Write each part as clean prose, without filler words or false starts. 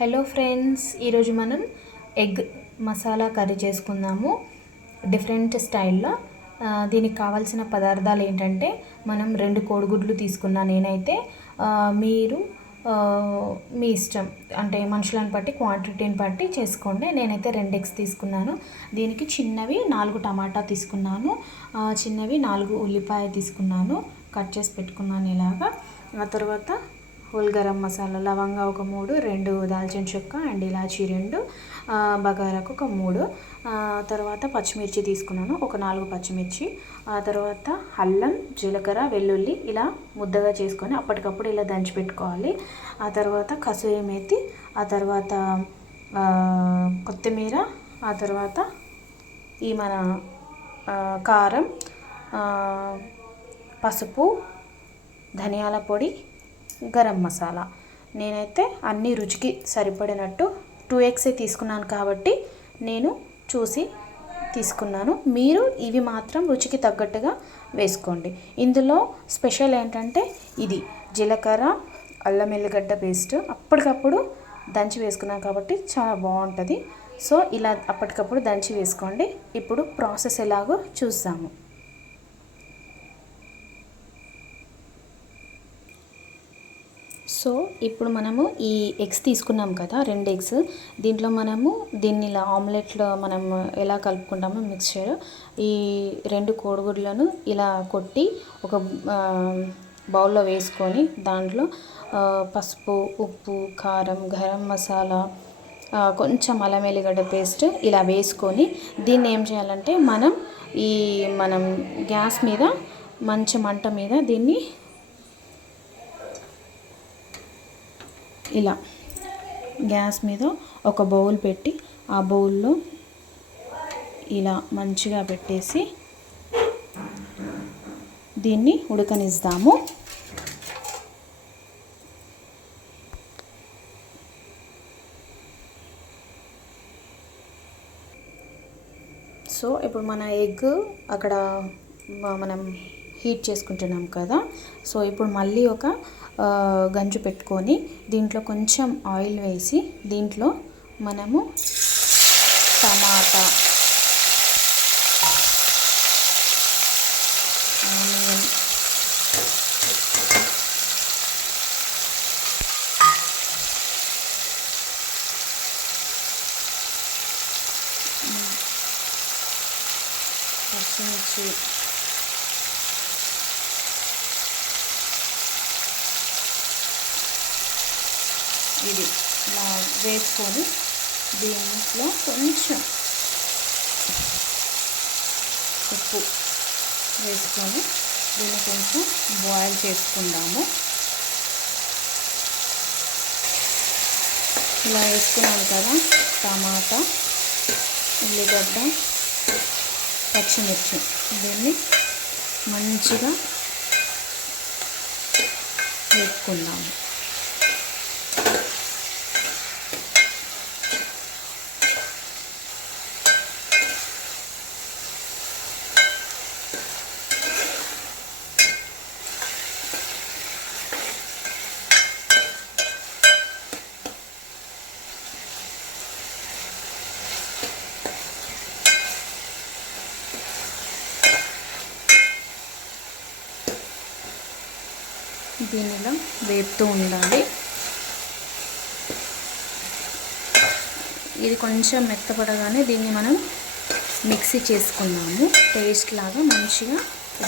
Hello friends, ఈరోజు మనం egg masala curry చేసుకుందాము డిఫరెంట్ స్టైల్లో. దీనికి కావాల్సిన పదార్థాలు ఏంటంటే, మనం 2 కోడిగుడ్లు తీసుకున్నా నేనైతే. మీరు మీ ఇష్టం, అంటే మనుషులను బట్టి క్వాంటిటీని బట్టి చేసుకోండి. నేనైతే 2 ఎగ్స్ తీసుకున్నాను. దీనికి చిన్నవి 4 టమాటా తీసుకున్నాను, చిన్నవి 4 ఉల్లిపాయ తీసుకున్నాను, కట్ చేసి పెట్టుకున్నాను ఇలాగా. ఆ తర్వాత హోల్ గరం మసాలా, లవంగా ఒక 3, 2 దాల్చిన చెక్క అండ్ ఇలాచి 2, బగారాకు ఒక 3. తర్వాత పచ్చిమిర్చి తీసుకున్నాను, ఒక 4 పచ్చిమిర్చి. ఆ తర్వాత అల్లం, జీలకర్ర, వెల్లుల్లి ఇలా ముద్దగా చేసుకొని అప్పటికప్పుడు ఇలా దంచి పెట్టుకోవాలి. ఆ తర్వాత కసూరి మేతి, ఆ తర్వాత కొత్తిమీర, ఆ తర్వాత ఈ మన కారం, పసుపు, ధనియాల పొడి, గరం మసాలా. నేనైతే అన్ని రుచికి సరిపడినట్టు 2 ఎగ్స్ తీసుకున్నాను కాబట్టి నేను చూసి తీసుకున్నాను. మీరు ఇవి మాత్రం రుచికి తగ్గట్టుగా వేసుకోండి. ఇందులో స్పెషల్ ఏంటంటే ఇది జీలకర్ర, అల్లం ఎల్లిగడ్డ పేస్ట్ అప్పటికప్పుడు దంచి వేసుకున్నాను కాబట్టి చాలా బాగుంటుంది. సో ఇలా అప్పటికప్పుడు దంచి వేసుకోండి. ఇప్పుడు ప్రాసెస్ ఎలాగో చూద్దాము. సో ఇప్పుడు మనము ఈ ఎగ్స్ తీసుకున్నాం కదా, 2 ఎగ్స్. దీంట్లో మనము దీన్ని ఇలా ఆమ్లెట్లో మనం ఎలా కలుపుకుంటామో మిక్స్చర్, ఈ 2 కోడిగుడ్లను ఇలా కొట్టి ఒక బౌల్లో వేసుకొని దాంట్లో పసుపు, ఉప్పు, కారం, గరం మసాలా, కొంచెం అల్లం ఎల్లిగడ్డ పేస్ట్ ఇలా వేసుకొని దీన్ని ఏం చేయాలంటే మనం గ్యాస్ మీద మంచి మంట మీద దీన్ని ఇలా గ్యాస్ మీద ఒక బౌల్ పెట్టి ఆ బౌల్లో ఇలా మంచిగా పెట్టేసి దీన్ని ఉడకనిద్దాము. సో ఇప్పుడు మన ఎగ్ అక్కడ మనం హీట్ చేసుకుంటున్నాం కదా. సో ఇప్పుడు మళ్ళీ ఒక గంజు పెట్టుకొని దీంట్లో కొంచెం ఆయిల్ వేసి దీంట్లో మనము టమాటా, ఆనియన్, పచ్చిమిర్చి, ఇది ఇలా వేసుకొని దీంట్లో కొంచెం ఉప్పు వేసుకొని దీన్ని కొంచెం బాయిల్ చేసుకుందాము. ఇలా వేసుకున్నాను కదా, టమాటా, ఉల్లిగడ్డ, పచ్చిమిర్చి, దీన్ని మంచిగా వేసుకుందాము. దీనిలో వేపుతూ ఉండాలి. ఇది కొంచెం మెత్తపడగానే దీన్ని మనం మిక్సీ చేసుకున్నాము, పేస్ట్ లాగా మంచిగా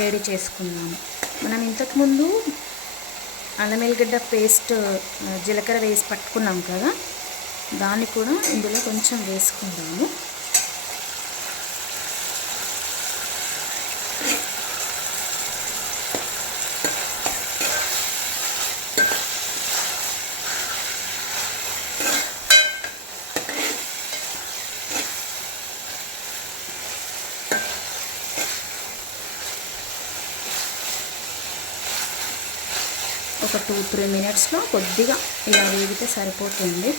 రెడీ చేసుకున్నాము. మనం ఇంతకుముందు అల్లం ఎల్లిగడ్డ పేస్ట్ జీలకర్ర వేసి పట్టుకున్నాం కదా, దాన్ని కూడా ఇందులో కొంచెం వేసుకుందాము. ఒక 2-3 మినిట్స్లో కొద్దిగా ఇలా వేగితే సరిపోతుంది.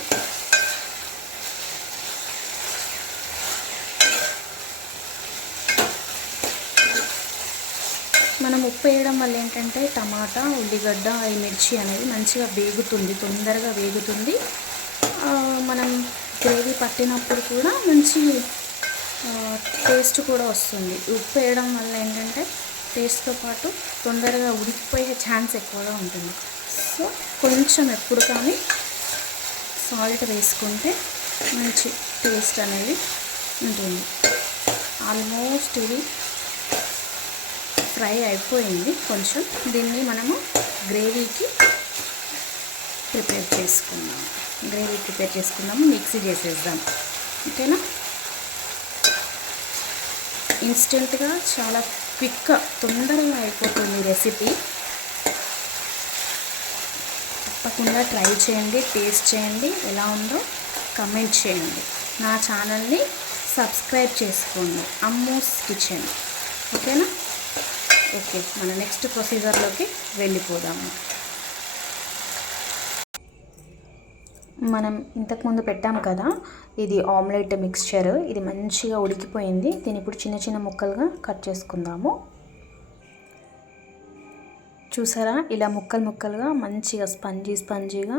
మనం ఉప్పు వేయడం వల్ల ఏంటంటే టమాటా, ఉల్లిగడ్డ, ఈ మిర్చి అనేది మంచిగా వేగుతుంది, తొందరగా వేగుతుంది. మనం గ్రేవీ పట్టినప్పుడు కూడా మంచి టేస్ట్ కూడా వస్తుంది. ఉప్పు వేయడం వల్ల ఏంటంటే టేస్ట్తో పాటు తొందరగా ఉడికిపోయే ఛాన్స్ ఎక్కువగా ఉంటుంది. సో కొంచెం ఎప్పుడు కానీ సాల్ట్ వేసుకుంటే మంచి టేస్ట్ అనేది ఉంటుంది. ఆల్మోస్ట్ ఇది ఫ్రై అయిపోయింది. కొంచెం దీన్ని మనము గ్రేవీకి ప్రిపేర్ చేసుకుందాము. మిక్సీ చేసేద్దాం. ఓకేనా? ఇన్స్టెంట్గా చాలా క్విక్గా తొందరగా అయిపోతుంది రెసిపీ. తప్పకుండా ట్రై చేయండి, టేస్ట్ చేయండి, ఎలా ఉందో కమెంట్ చేయండి. నా ఛానల్ని సబ్స్క్రైబ్ చేసుకోండి, అమ్మూస్ కిచెన్. ఓకేనా? ఓకే, మన నెక్స్ట్ ప్రొసీజర్లోకి వెళ్ళిపోదాము. మనం ఇంతకుముందు పెట్టాం కదా, ఇది ఆమ్లెట్ మిక్స్చర్. ఇది మంచిగా ఉడికిపోయింది. దీన్ని ఇప్పుడు చిన్న చిన్న ముక్కలుగా కట్ చేసుకుందాము. చూసారా, ఇలా ముక్కలుగా మంచిగా స్పంజీగా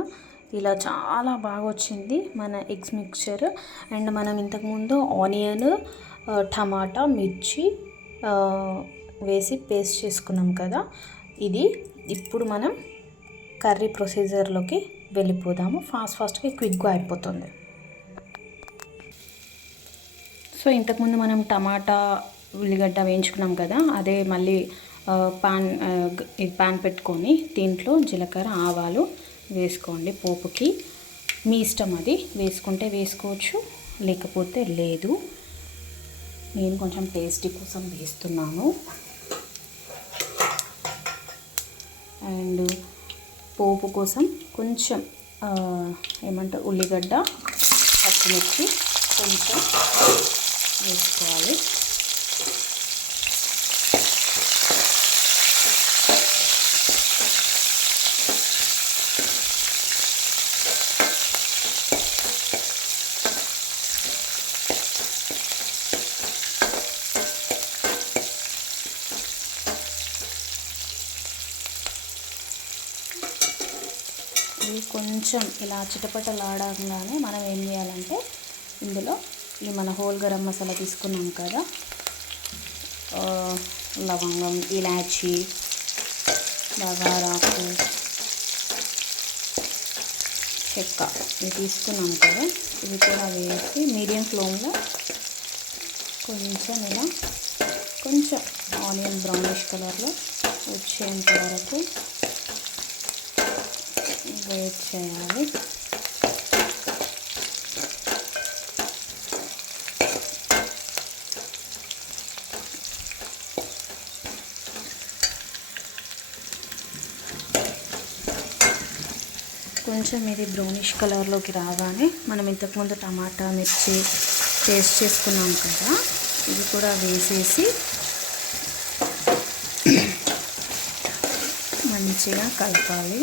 ఇలా చాలా బాగా వచ్చింది మన ఎగ్స్ మిక్స్చర్. అండ్ మనం ఇంతకుముందు ఆనియన్, టమాటా, మిర్చి వేసి పేస్ట్ చేసుకున్నాం కదా, ఇది ఇప్పుడు మనం కర్రీ ప్రొసీజర్లోకి వెళ్ళిపోదాము. ఫాస్ట్గా క్విక్గా అయిపోతుంది. సో ఇంతకుముందు మనం టమాటా, ఉల్లిగడ్డ వేయించుకున్నాం కదా, అదే మళ్ళీ పాన్ పెట్టుకొని దీంట్లో జీలకర్ర, ఆవాలు వేసుకోండి పోపుకి. మీ ఇష్టం, అది వేసుకుంటే వేసుకోవచ్చు, లేకపోతే లేదు. నేను కొంచెం టేస్టీ కోసం వేస్తున్నాను. అండ్ పోపు కోసం కొంచెం ఏమంటారు, ఉల్లిగడ్డ, పచ్చిమిర్చి కొంచెం వేసుకోవాలి. ఇది కొంచెం ఇలా చిటపటలాడగానే మనం ఏం చేయాలంటే ఇందులో ఈ మన హోల్ గరం మసాలా తీసుకున్నాం కదా, లవంగం, ఇలాచీ, బగారాకు, చెక్క ఇవి తీసుకున్నాం కదా, ఇవి కూడా వేసి మీడియం ఫ్లేమ్లో కొంచెం ఇలా కొంచెం ఆనియన్ బ్రౌనిష్ కలర్లో వచ్చేంత వరకు వెయిట్ చేయాలి. కొంచెం ఇది బ్రౌనిష్ కలర్లోకి రాగానే మనం ఇంతకుముందు టమాటా, మిర్చి పేస్ట్ చేసుకున్నాం కదా, ఇది కూడా వేసేసి మంచిగా కలపాలి.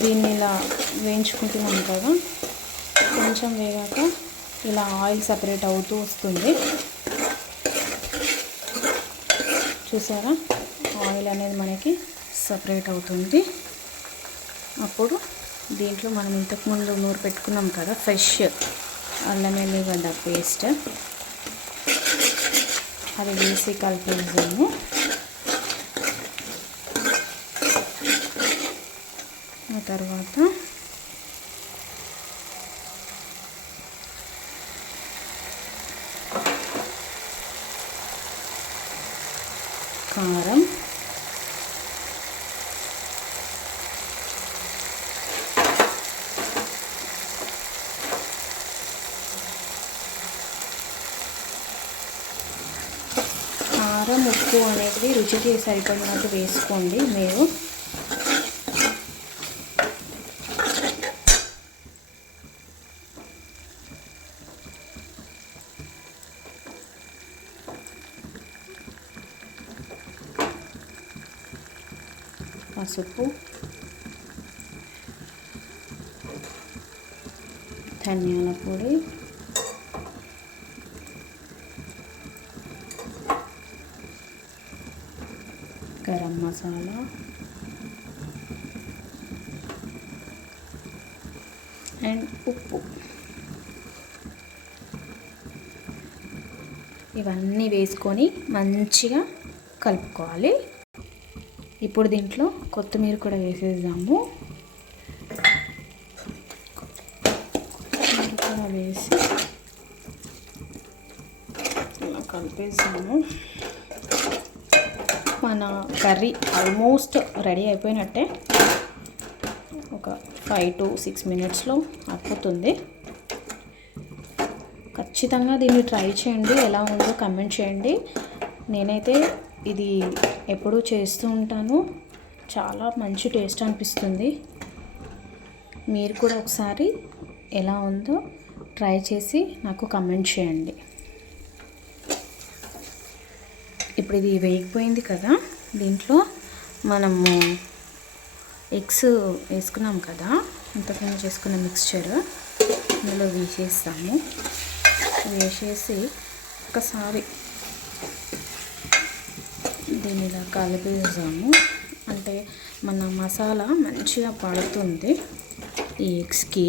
దీన్ని ఇలా వేయించుకుంటున్నాం కదా, కొంచెం వేగాక ఇలా ఆయిల్ సపరేట్ అవుతూ వస్తుంది. చూసారా, ఆయిల్ అనేది మనకి సపరేట్ అవుతుంది. అప్పుడు దీంట్లో మనం ఇంతకుముందు నూరు పెట్టుకున్నాం కదా ఫ్రెష్ అల్లం వెల్లిగడ్డ పేస్ట్, అది వేసి కలిపేసాము. ఆ తర్వాత కారం, ఉప్పు అనేది రుచికి సరిపడినట్టు వేసుకోండి మీరు. పసుపు, ధనియాల పొడి, గరం మసాలా అండ్ ఉప్పు. ఇవన్నీ వేసుకొని మంచిగా కలుపుకోవాలి. ఇప్పుడు దీంట్లో కొత్తిమీర కూడా వేసేద్దాము. కొత్తిమీర కూడా వేసి ఇలా కలిపేసాము. మన కర్రీ ఆల్మోస్ట్ రెడీ అయిపోయినట్టే. ఒక 5 to 6 minutesలో అయిపోతుంది. ఖచ్చితంగా దీన్ని ట్రై చేయండి, ఎలా ఉందో కమెంట్ చేయండి. నేనైతే ఇది ఎప్పుడూ చేస్తూ ఉంటాను, చాలా మంచి టేస్ట్ అనిపిస్తుంది. మీరు కూడా ఒకసారి ఎలా ఉందో ట్రై చేసి నాకు కమెంట్ చేయండి. ఇప్పుడు ఇది వేగిపోయింది కదా, దీంట్లో మనము ఎగ్స్ వేసుకున్నాం కదా, ఇంతకుముందు చేసుకున్న మిక్స్చర్ ఇందులో వేసేస్తాము. వేసేసి ఒకసారి దీన్ని ఇలా కలిపేసాము. అంటే మన మసాలా మంచిగా పడుతుంది ఈ ఎగ్స్కి.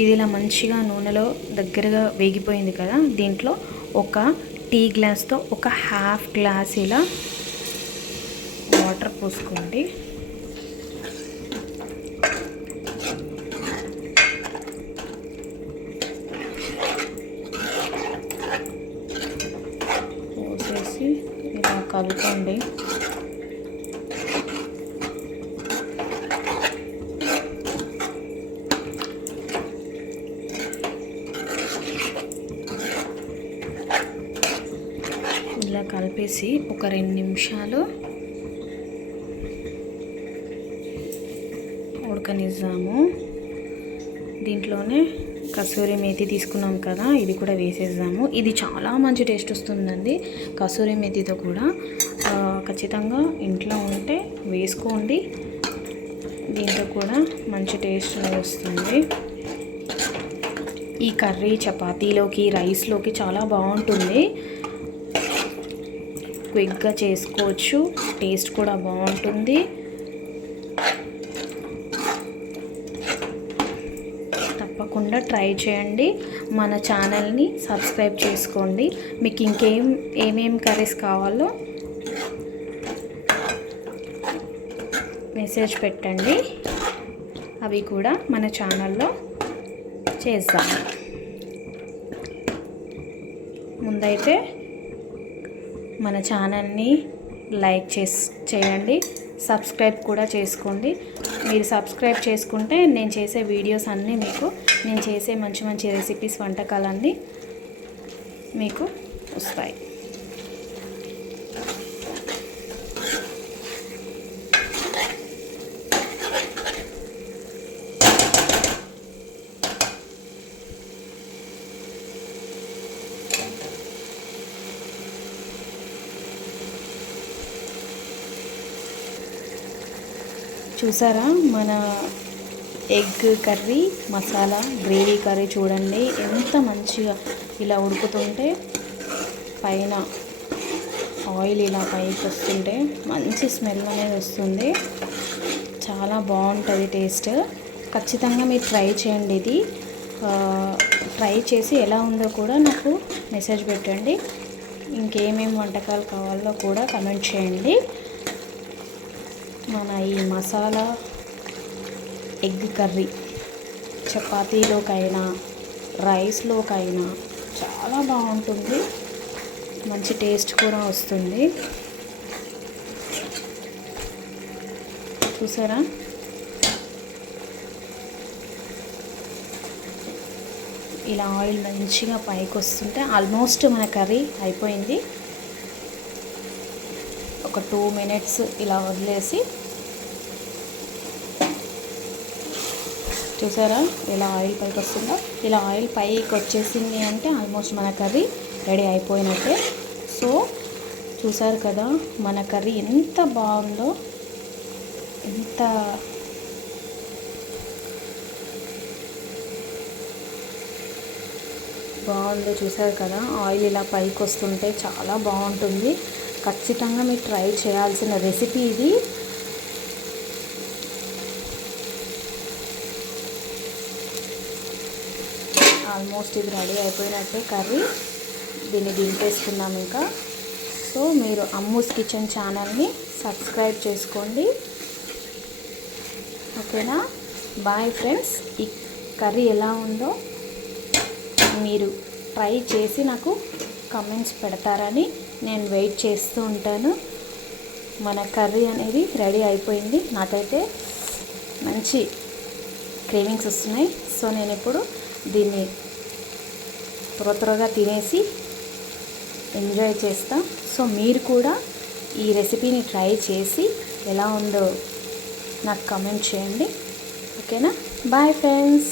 ఇది ఇలా మంచిగా నూనెలో దగ్గరగా వేగిపోయింది కదా, దీంట్లో ఒక టీ గ్లాస్తో ఒక హాఫ్ గ్లాస్ ఇలా వాటర్ పోసుకోండి. పోసేసి ఇలా కలుపుకోండి. ఇలా కలిపేసి ఒక 2 నిమిషాలు ఉడకనిద్దాము. దీంట్లోనే కసూరి మేతి తీసుకున్నాం కదా, ఇది కూడా వేసేద్దాము. ఇది చాలా మంచి టేస్ట్ వస్తుందండి. కసూరి మేతితో కూడా ఖచ్చితంగా ఇంట్లో ఉంటే వేసుకోండి, దీంతో కూడా మంచి టేస్ట్ వస్తుంది. ఈ కర్రీ చపాతీలోకి, రైస్లోకి చాలా బాగుంటుంది. క్విక్గా చేసుకోవచ్చు, టేస్ట్ కూడా బాగుంటుంది. తప్పకుండా ట్రై చేయండి. మన ఛానల్ని సబ్స్క్రైబ్ చేసుకోండి. మీకు ఏమేం కర్రీస్ కావాలో మెసేజ్ పెట్టండి, అవి కూడా మన ఛానల్లో చేస్తాము. ముందైతే మన ఛానల్ని లైక్ చేయండి, సబ్స్క్రైబ్ కూడా చేసుకోండి. మీరు సబ్స్క్రైబ్ చేసుకుంటే నేను చేసే వీడియోస్ అన్నీ మీకు, నేను చేసే మంచి మంచి రెసిపీస్, వంటకాలన్నీ మీకు వస్తాయి. చూసారా మన egg curry, masala gravy curry చూడండి ఎంత మంచిగా ఇలా ఉడుకుతుంటే, పైన ఆయిల్ ఇలా పైకి వస్తుంటే మంచి స్మెల్ అనేది వస్తుంది. చాలా బాగుంటుంది టేస్ట్. ఖచ్చితంగా మీరు ట్రై చేయండి. ఇది ట్రై చేసి ఎలా ఉందో కూడా నాకు మెసేజ్ పెట్టండి. ఇంకేమేమి వంటకాలు కావాలో కూడా కమెంట్ చేయండి. మన ఈ మసాలా ఎగ్ కర్రీ చపాతీలోకైనా, రైస్లోకైనా చాలా బాగుంటుంది, మంచి టేస్ట్ కూడా వస్తుంది. చూసారా, ఇలా ఆయిల్ మంచిగా పైకి వస్తుంటే ఆల్మోస్ట్ మన కర్రీ అయిపోయింది. ఒక 2 minutes ఇలా వదిలేసి చూసారా ఇలా ఆయిల్ పైకి వస్తుందో? ఇలా ఆయిల్ పైకి వచ్చేసింది అంటే ఆల్మోస్ట్ మన కర్రీ రెడీ అయిపోయినట్టే. సో చూసారు కదా మన కర్రీ ఎంత బాగుందో, ఎంత బాగుందో చూసారు కదా. ఆయిల్ ఇలా పైకి వస్తుంటే చాలా బాగుంటుంది. ఖచ్చితంగా మీరు ట్రై చేయాల్సిన రెసిపీ ఇది. ఆల్మోస్ట్ ఇది రెడీ అయిపోయినట్టే కర్రీ. దీన్ని దింపేసుకున్నాం ఇంకా. సో మీరు అమ్మూస్ కిచెన్ ఛానల్ని సబ్స్క్రైబ్ చేసుకోండి, ఓకేనా? Bye friends. ఈ కర్రీ ఎలా ఉందో మీరు ట్రై చేసి నాకు కమెంట్స్ పెడతారని నేను వెయిట్ చేస్తూ ఉంటాను. మన కర్రీ అనేది రెడీ అయిపోయింది. నాకైతే మంచి క్రేవింగ్స్ వస్తున్నాయి. సో నేను ఇప్పుడు దీన్ని త్వరగా తినేసి ఎంజాయ్ చేస్తా. సో మీరు కూడా ఈ రెసిపీని ట్రై చేసి ఎలా ఉందో నాకు కమెంట్ చేయండి, ఓకేనా? Bye friends.